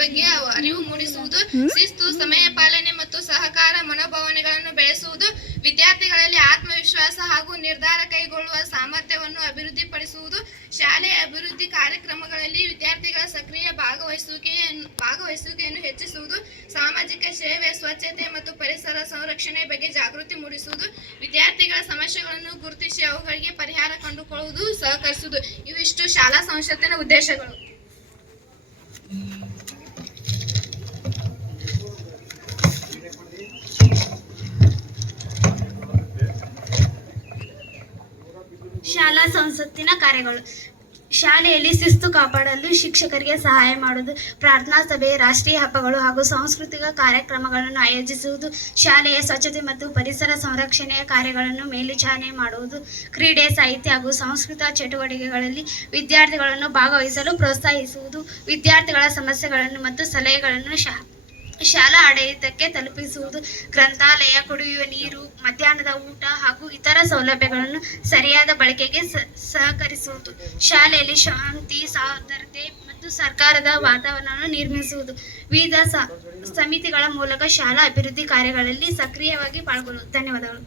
ಬಗ್ಗೆ ಅರಿವು ಮೂಡಿಸುವುದು, ಶಿಸ್ತು, ಸಮಯ ಪಾಲನೆ ಮತ್ತು ಸಹಕಾರ ಮನೋಭಾವನೆಗಳನ್ನು ಬೆಳೆಸುವುದು, ವಿದ್ಯಾರ್ಥಿಗಳಲ್ಲಿ ಆತ್ಮವಿಶ್ವಾಸ ಹಾಗೂ ನಿರ್ಧಾರ ಕೈಗೊಳ್ಳುವ ಸಾಮರ್ಥ್ಯವನ್ನು ಅಭಿವೃದ್ಧಿಪಡಿಸುವುದು, ಶಾಲೆಯ ಅಭಿವೃದ್ಧಿ ಕಾರ್ಯಕ್ರಮಗಳಲ್ಲಿ ವಿದ್ಯಾರ್ಥಿಗಳ ಸಕ್ರಿಯ ಭಾಗವಹಿಸುವಿಕೆಯನ್ನು ಹೆಚ್ಚಿಸುವುದು, ಸಾಮಾಜಿಕ ಸೇವೆ, ಸ್ವಚ್ಛತೆ ಮತ್ತು ಪರಿಸರ ಸಂರಕ್ಷಣೆ ಬಗ್ಗೆ ಜಾಗೃತಿ ಮೂಡಿಸುವುದು, ವಿದ್ಯಾರ್ಥಿಗಳ ಸಮಸ್ಯೆಗಳನ್ನು ಗುರುತಿಸಿ ಅವುಗಳಿಗೆ ಪರಿಹಾರ ಕಂಡುಕೊಳ್ಳುವುದು, ಸಹಕರಿಸುವುದು. ಇವಿಷ್ಟು ಶಾಲಾ ಸಂಸತ್ತಿನ ಉದ್ದೇಶಗಳು. ಶಾಲಾ ಸಂಸತ್ತಿನ ಕಾರ್ಯಗಳು: ಶಾಲೆಯಲ್ಲಿ ಶಿಸ್ತು ಕಾಪಾಡಲು ಶಿಕ್ಷಕರಿಗೆ ಸಹಾಯ ಮಾಡುವುದು, ಪ್ರಾರ್ಥನಾ ಸಭೆ, ರಾಷ್ಟ್ರೀಯ ಹಬ್ಬಗಳು ಹಾಗೂ ಸಾಂಸ್ಕೃತಿಕ ಕಾರ್ಯಕ್ರಮಗಳನ್ನು ಆಯೋಜಿಸುವುದು, ಶಾಲೆಯ ಸ್ವಚ್ಛತೆ ಮತ್ತು ಪರಿಸರ ಸಂರಕ್ಷಣೆಯ ಕಾರ್ಯಗಳನ್ನು ಮೇಲ್ವಿಚಾರಣೆ ಮಾಡುವುದು, ಕ್ರೀಡೆ, ಸಾಹಿತ್ಯ ಹಾಗೂ ಸಾಂಸ್ಕೃತಿಕ ಚಟುವಟಿಕೆಗಳಲ್ಲಿ ವಿದ್ಯಾರ್ಥಿಗಳನ್ನು ಭಾಗವಹಿಸಲು ಪ್ರೋತ್ಸಾಹಿಸುವುದು, ವಿದ್ಯಾರ್ಥಿಗಳ ಸಮಸ್ಯೆಗಳನ್ನು ಮತ್ತು ಸಲಹೆಗಳನ್ನು ಶಾಲಾ ಆಡಳಿತಕ್ಕೆ ತಲುಪಿಸುವುದು, ಗ್ರಂಥಾಲಯ, ಕುಡಿಯುವ ನೀರು, ಮಧ್ಯಾಹ್ನದ ಊಟ ಹಾಗೂ ಇತರ ಸೌಲಭ್ಯಗಳನ್ನು ಸರಿಯಾದ ಬಳಕೆಗೆ ಸಹಕರಿಸುವುದು, ಶಾಲೆಯಲ್ಲಿ ಶಾಂತಿ, ಸೌಹಾರ್ದತೆ ಮತ್ತು ಸರ್ಕಾರದ ವಾತಾವರಣವನ್ನು ನಿರ್ಮಿಸುವುದು, ವಿವಿಧ ಸಮಿತಿಗಳ ಮೂಲಕ ಶಾಲಾ ಅಭಿವೃದ್ಧಿ ಕಾರ್ಯಗಳಲ್ಲಿ ಸಕ್ರಿಯವಾಗಿ ಪಾಲ್ಗೊಳ್ಳುವುದು. ಧನ್ಯವಾದಗಳು.